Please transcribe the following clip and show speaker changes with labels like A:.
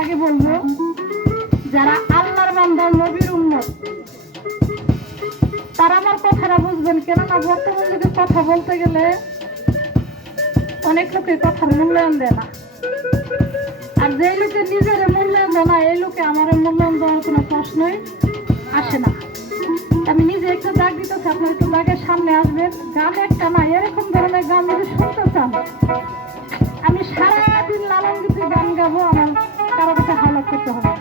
A: আগে বলব, যারা আল্লাহর বান্দার নবীর উম্মত, তারা আমার কথাটা বুঝবেন। কেননা বর্তমান যুগে কথা বলতে গেলে অনেক লোকে কথার মূল্যায়ন দেয় না। আর যে লোকে নিজের মূল্যায়ন দেয় না, এই লোকে আমার মূল্যায়ন দেওয়ার কোনো প্রশ্নই আসে না। আমি নিজে একটু ডাক দিতেছি, আপনার একটু ডাকের সামনে আসবেন। গান একটা না, এরকম ধরনের গান যদি শুনতে চান হালত করতে হবে।